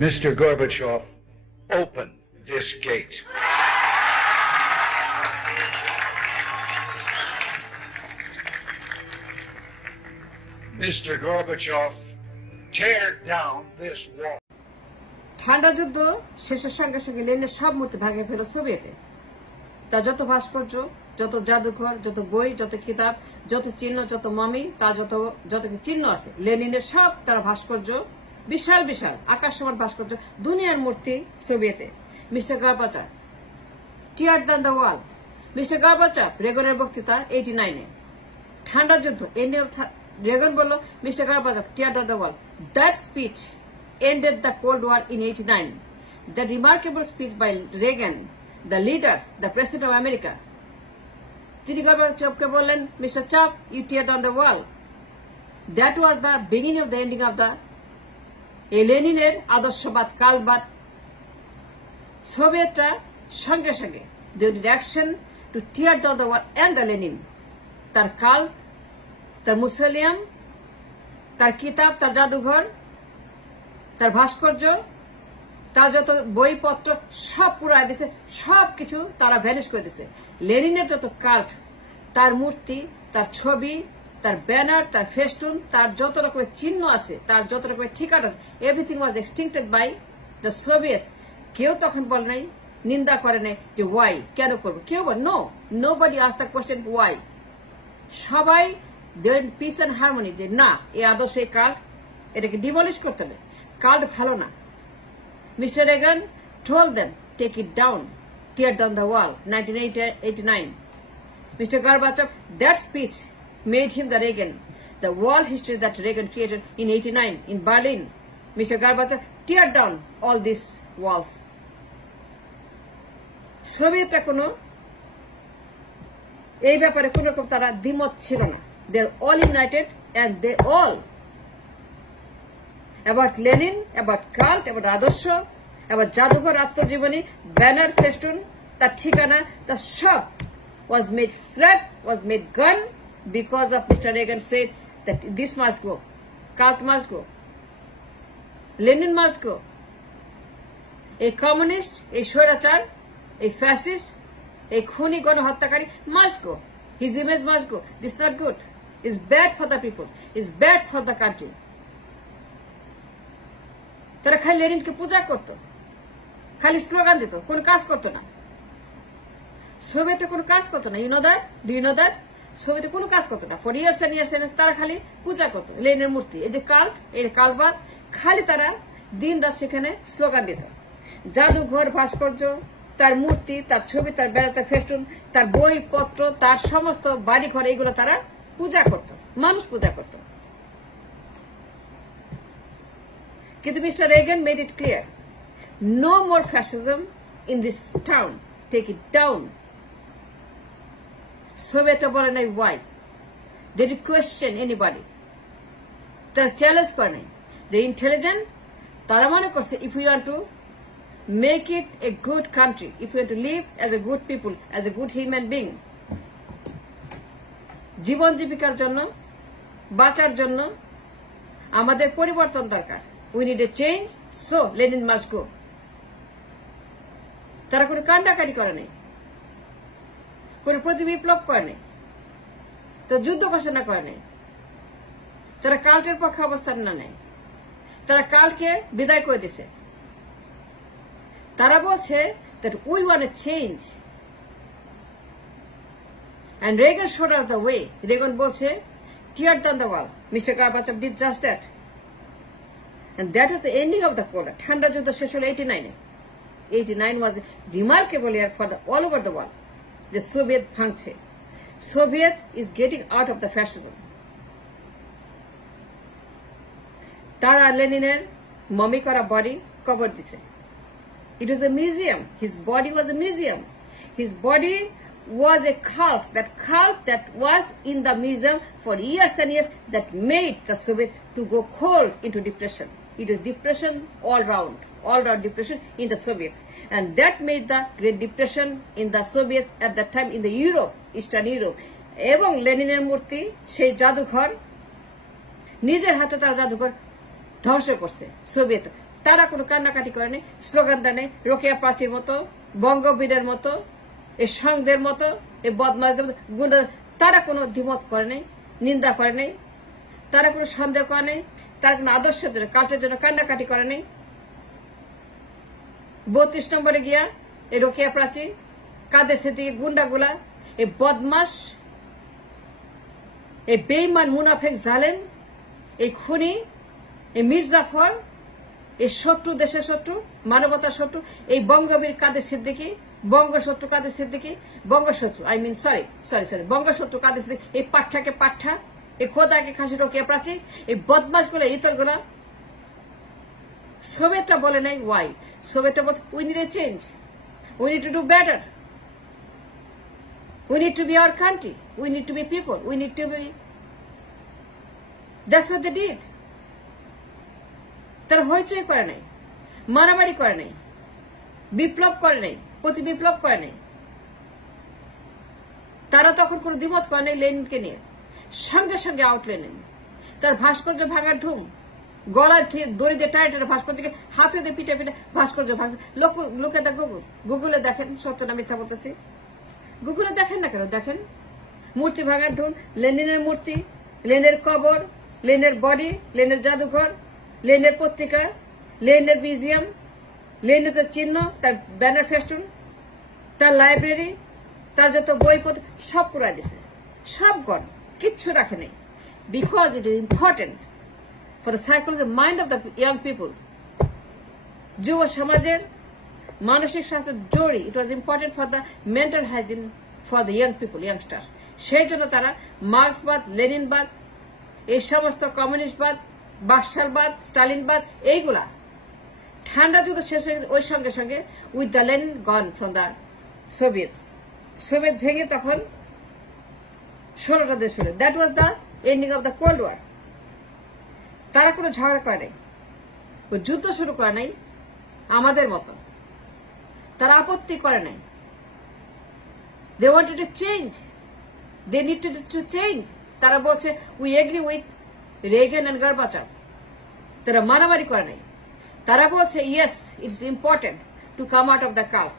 Mr. Gorbachev, open this gate. Mr. Gorbachev, tear down this wall. ঠান্ডা যুদ্ধ শেষের সঙ্গে সঙ্গে লেনিনের সব মূর্তি ভাঙে ফেল সোভিয়েতে। তার যত ভাস্কর্য, যত জাদুঘর, যত বই, যত কিতাব, যত চিহ্ন, যত মমি, তার যত চিহ্ন আছে লেনিনের সব তার ভাস্কর্য, বিশাল বিশাল আকাশ সমান ভাস্কর্য, দুনিয়ার মূর্তি সোভিয়েতে। Mister Gorbachev, tear down the wall. Mister Gorbachev, রেগনের বক্তৃতা 89-এ ঠান্ডা যুদ্ধ রেগন বলল, mister Gorbachev, tear down the wall. That speech ended the Cold War in 89. The remarkable speech by Reagan, the leader, the president of America. তিনি গর্বাচভকে বললেন, mister চাপ, you tear down the wall. That was the beginning of the ending of the লেনিনের আদর্শবাদ, কালবাদ। সোভিয়েতরা সঙ্গে সঙ্গে they did action to tear down the wall and the Lenin. তার কাল, তার মুসোলিয়াম, তার কিতাব, তার জাদুঘর, তার ভাস্কর্য, তার যত বইপত্র সব পুরাই দিছে, সবকিছু তারা ভ্যানিশ করে দিছে। লেনিনের যত কাল্ট, তার মূর্তি, তার ছবি, তার ব্যানার, তার ফেস্টুন, তার যত রকমের চিহ্ন আছে, তার যত রকমের ঠিকানা আছে, এভরিথিং ওয়াজ এক্সটিংক্টেড বাই দ্য সোভিয়েটস। কেউ তখন বলে নাই, নিন্দা করে নাই যে ওয়াই, কেন করবো, কেউ বল nobody ask the question why. সবাই পিস অ্যান্ড হারমোনি, যে না, এই আদর্শ, এই কাল্ট, এটাকে ডিমলিশ করতে হবে, কাল্ট ভালো না। Mister Reagan told them, take it down, tear down the wall, 1989. Mr. Gorbachev, that speech made him the Reagan, the wall history that Reagan created in 89 in Berlin. Mr. Gorbachev, tear down all these walls. সোভিয়েতরা কোনো এই ব্যাপারে কোন রকম তারা দ্বিমত ছিল না। they are all united and they all about Lenin, about cult, about আদর্শ, about জাদুঘর, আত্মজীবনী, ব্যানার, ফেস্টুন, তার ঠিকানা, তার সব was made flat, was made gone because of Mr. Reagan said that this must go, cult must go, Lenin must go. A communist, a স্বৈরাচার, a fascist, a খুনি গণহত্যাকারী must go. His image must go. This is not good. It's bad for the people. It's bad for the country. তারা খালি লেনিনকে পূজা করত, খালি slogan দিত, কোনো কাজ করতো না। সোভিয়েটে কোনো কাজ করতো না। Do you know that? সোভিয়েটে কোনো কাজ করতো না। For years and years and তারা খালি পূজা করতো লেনিনের মূর্তি, এই যে কাল্ট, এই কালবাদ, খালি তারা দিন রাত সেখানে স্লোগান দিত। জাদুঘর, ভাস্কর্য, তার মূর্তি, তার ছবি, তার বেড়া, তার ফেস্টুন, তার বইপত্র, তার সমস্ত বাড়ি ঘর, এগুলো তারা পূজা করত, মানুষ পূজা করত। কিন্তু mister Reagan made it clear, no more fascism in this town, take it down. সোভিয়েটরা বলে নাই why, they did question anybody, তারা চ্যালেঞ্জ করে নাই। দে ইন্টেলিজেন্ট, তারা মনে করছে if you want to make it a good country, if you want to live as a good people, as a good human being, জীবন জীবিকার জন্য, বাঁচার জন্য আমাদের পরিবর্তন দরকার। We need a change, so Lenin must go. তারা কোনো কান্ডাকাটি করে নাই, কোনো প্রতিবিপ্লব করে নাই, তো যুদ্ধ ঘোষণা করে নাই, তারা কাল্টের পক্ষে অবস্থান না নেয়, তারা কালকে বিদায় করে দিছে। তারা বলছে that we want a change and Reagan showed us the way. Reagan বলছে tear down the wall. Mr. Gorbachev did just that, and that was the ending of the Cold War. ঠান্ডা যুদ্ধ শেষ হলো 89-এ। 89 was a remarkable year for all over the world. The Soviet ভাঙছে, Soviet is getting out of the fascism. তারা লেনিনের mummy করা body কবর দিছে। It was a museum. His body was a museum. His body was a cult that was in the museum for years and years, that made the Soviets to go cold into depression. It was depression all round depression in the Soviets. And that made the Great Depression in the Soviets at that time in the Europe, Eastern Europe. এবং লেনিনের মূর্তি, সেই জাদুঘর, নিজের হাতে তার জাদুঘর ধ্বংস করছে সোভিয়েত। তারা কোনো কান্নাকাটি করেনি, স্লোগান দেয়নি, রোকেয়া প্রাচীর মতো, বঙ্গবীরের মতো, এই সংঘদের মতো, এই বদমাশদের মতো গুন্ডা, তারা কোনো দ্বিমত করে নেই, নিন্দা করে নেই, তারা কোনো সন্দেহ করে নেই, তারা কোনো আদর্শের জন্য কাল্টের জন্য কান্নাকাটি করে নেই। 32 নম্বরে গিয়া এই রোকেয়া প্রাচীর, কাদের সিদ্দিকী গুন্ডাগুলা, এই বদমাস, এই বেঈমান মুনাফেক জালেম, এই খুনি, এই মির্জাফর, এই শত্রু, দেশের শত্রু, মানবতার শত্রু, এই বঙ্গবীর কাদের সিদ্দিকী, বঙ্গশত্রু কাদের সিদ্দিকী, বঙ্গশত্রু বঙ্গশত্রু কাদের সিদ্দিকী, এই পাঠ্যাকে পাঠ্যা, এই খোদাকে খাসি রোকেয়া প্রাচীর, এই বদমাস গুলা, ইতরগুলা। সোভিয়েতরা বলে নাই ওয়াই, সোভিয়েতরা বলছে we need a change, we need to do better, we need to be our country, we need to be people, we need to be, that's what they did. তারা হইচই করে নাই, মারামারি করে নাই, বিপ্লব করে নাই, প্রতি বিপ্লব করে নাই। তারা তখন কোন দ্বিমত করে নাই লেনিনকে নিয়ে, সঙ্গে সঙ্গে আউট লেনিন। তার ভাস্কর্য ভাঙার ধুম, গলায় দড়ি দিয়ে টাইটের ভাস্কর্যকে হাতে দিয়ে পিঠে পিঠে ভাস্কর্য ভাঙছে। লোকে গুগলে দেখেন, সত্য না মিথ্যা বলতেছি, গুগলে দেখেন না কেন, দেখেন মূর্তি ভাঙার ধুম, লেনিনের মূর্তি, লেনের কবর, লেনের বডি, লেনের জাদুঘর, লেনের পত্রিকা, লেনের মিউজিয়াম, লেনের চিহ্ন, তার ব্যানার ফেস্টুন, তার লাইব্রেরি, তার যত বইপত্র সব পুরাই দিছে, সব গণ, কিচ্ছু রাখে নেই। Because it is important for the psychology mind of the young people, যুব সমাজের মানসিক স্বাস্থ্য জরুরি। It was important for the mental hygiene for the young people, youngster. সেই জন্য তারা মার্ক্সবাদ, লেনিনবাদ, এই সমস্ত কমিউনিস্টবাদ, বাকশালবাদ, স্টালিনবাদ, এইগুলা ঠান্ডা যুদ্ধ শেষ হয়ে ওই সঙ্গে সঙ্গে with the Lenin gone from the Soviet, Soviet ভেঙে তখন 16টা দেশ হল। That was the ending of the cold war. তারা কোনো ঝগড়া করে নাই, ওই যুদ্ধ শুরু করে নাই আমাদের মতো, তারা আপত্তি করে নাই। They wanted to change, they need to change. তারা বলছে we agree with Reagan and Gorbachev. তারা মারামারি করে নাই, তারা বলছে yes it's important to come out of the cult.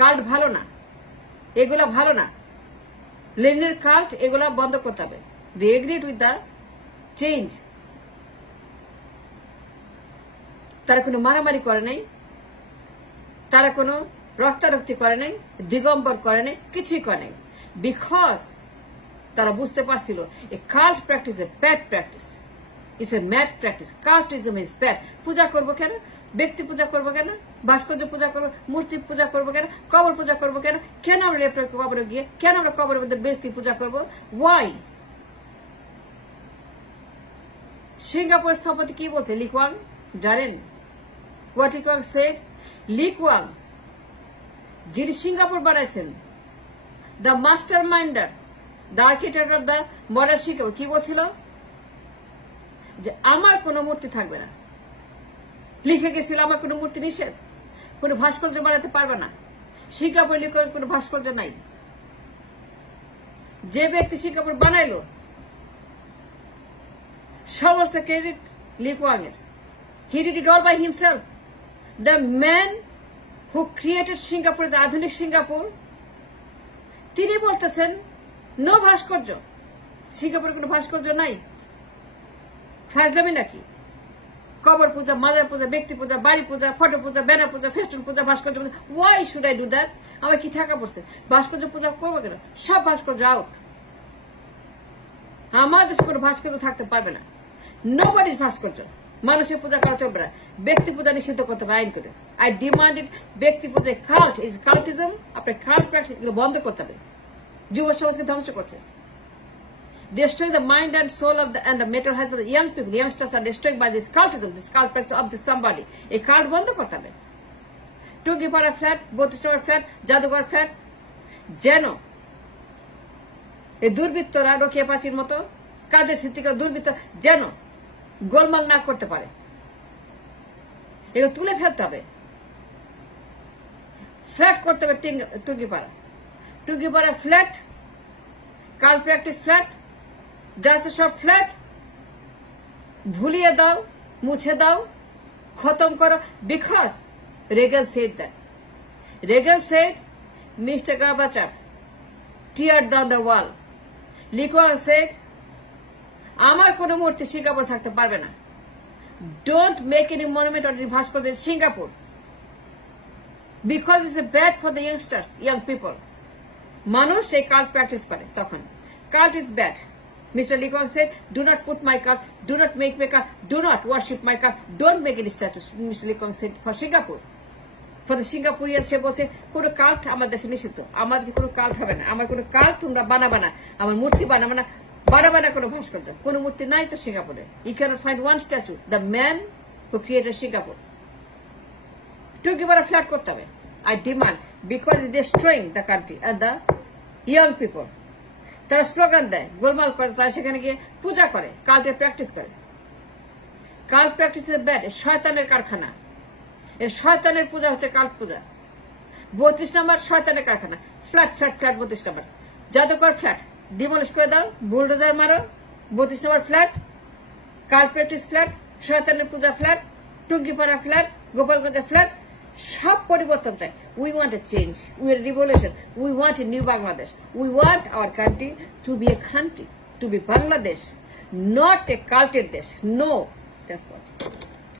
Cult ভালো না, এগুলা ভালো না, লেনিনের কাল্ট, এগুলা বন্ধ করতে হবে। দে এগ্রিড উইথ দ্য চেঞ্জ। তারা কোনো মারামারি করে নাই, তারা কোনো রক্তারক্তি করে নাই, দিগম্বর করে নাই, কিছুই করে নাই। বিকজ তারা বুঝতে পারছিল a cult practice a bad practice, it's a mad practice. Cultism is bad. পূজা করবো কেন, ব্যক্তি পূজা করবো কেন, ভাস্কর্য পূজা করবো, মূর্তি পূজা করবো কেন, কবর পূজা করবো কেন, কেন আমরা কবরে গিয়ে কেন আমরা কবরের মধ্যে ব্যক্তি পূজা করবো? ওয়াই? সিঙ্গাপুর স্থপতি কি বলছে লি কুয়াং, জানেন? What Lee Kuan said? Lee Kuan, যিনি সিঙ্গাপুর বানাইছেন, the master minder, the architect of the modern Singapore, কি বলছিল? যে আমার কোনো মূর্তি থাকবে না। লিখে গেছিল আমার কোনো মূর্তি নিষেধ, কোনো ভাস্কর্য বানাতে পারবে না। সিঙ্গাপুর লিখে কোনো ভাস্কর্য নাই। যে ব্যক্তি সিঙ্গাপুর বানাইলো সমস্ত ক্রেডিট লি কুয়াং এর। He did it all by himself. The man who created Singapore, আধুনিক সিঙ্গাপুর, তিনি বলতেছেন নো ভাস্কর্য, সিঙ্গাপুরে কোনো ভাস্কর্য নাই। ফাজলামি নাকি? কবর পূজা, মাজার পূজা, ব্যক্তি পূজা, বাড়ি পূজা, ফটো পূজা, ব্যানার পূজা, ফেস্টুন পূজা, ভাস্কর্য পূজা। Why should I do that? আমার কি টাকা পড়ছে? ভাস্কর্য পূজা করবো কেন? সব ভাস্কর্য আউট। আমার দেশে কোনো ভাস্কর্য থাকতে পারবে না। নোবডিজ ভাস্কর্য। মানুষের পূজা করা চলবে না, ব্যক্তি পূজা নিষিদ্ধ করতে হবে আইন করে। আই ডিমান্ড ইট। ব্যক্তি পূজা কাল্ট ইজ কাল্টিজম। আপনার কাল্ট প্র্যাকটিস এগুলো বন্ধ করতে হবে। যুব সমাজকে ধ্বংস করছে। Destroying the mind and soul of the and the mental health of the young people. Youngsters are destroyed by this cultism, this cult practice of this somebody. এই কাল্ট বন্ধ করতে হবে। টুঙ্গিপাড়া ফ্ল্যাট, 32 নম্বর ফ্ল্যাট, জাদুঘর ফ্ল্যাট, যেন এই দুর্বৃত্তরা রোকেয়া প্রাচীর মতো, কাদের সিদ্দিকীর দুর্বৃত্ত যেন গোলমাল না করতে পারে, এগুলো তুলে ফেলতে হবে। ফ্ল্যাট করতে হবে Tungipara, Tungipara flat, cult practice flat, যা আছে সব ফ্ল্যাট ভুলিয়ে দাও, মুছে দাও, খতম করো, because Reagan said that. Reagan said, Mr. Gorbachev, tear down the wall. Lee Kuan said, আমার কোনো মূর্তি সিঙ্গাপুর থাকতে পারবে না। Don't make any monument or ভাস্কর্য in Singapore because it's bad for the youngsters, young people. মানুষ এই cult practice করে তখন। Cult is bad. Mr. Lee Kuan said, do not put my cult, do not make my cult, do not worship my cult, don't make any statues. Mr. Lee Kuan said for Singapore. For the Singaporeans, সে বলছে কোনো cult আমার দেশে নিষিদ্ধ, আমার দেশে কোনো cult হবে না, আমার কোনো কাল্ট তোমরা বানাবে না, আমার মূর্তি বানাবে না, বানাবে না কোনো ভাস্কর্য, কোনো মূর্তি নাই তো সিঙ্গাপুরে। You cannot find one statue. The man who created Singapore. টুকিপাড়া ফ্ল্যাট করতে হবে। I demand, because it's destroying the country and the young people. তারা স্লোগান দেয়, গোলমাল করে, তারা সেখানে গিয়ে পূজা করে, কাল্টের প্র্যাকটিস করে। কাল্ট প্র্যাকটিস ইজ ব্যাড, শয়তানের কারখানা। এই শয়তানের পূজা হচ্ছে কাল্ট পূজা। 32 নম্বর শয়তানের কারখানা। ফ্ল্যাট ফ্ল্যাট ফ্ল্যাট 32 নম্বর জাদুকর ফ্ল্যাট ডিমলিশ করে দাও, বুলডোজার মারো। 32 নম্বর ফ্ল্যাট, কাল্ট প্র্যাকটিস ফ্ল্যাট, শয়তানের পূজা ফ্ল্যাট, টুঙ্গিপাড়া ফ্ল্যাট, গোপালগঞ্জের ফ্ল্যাট, সব পরিবর্তন চাই। We want a change, we are revolution, we want a new Bangladesh, we want our country to be a country, to be Bangladesh, not a কাল্টের দেশ। No, that's what.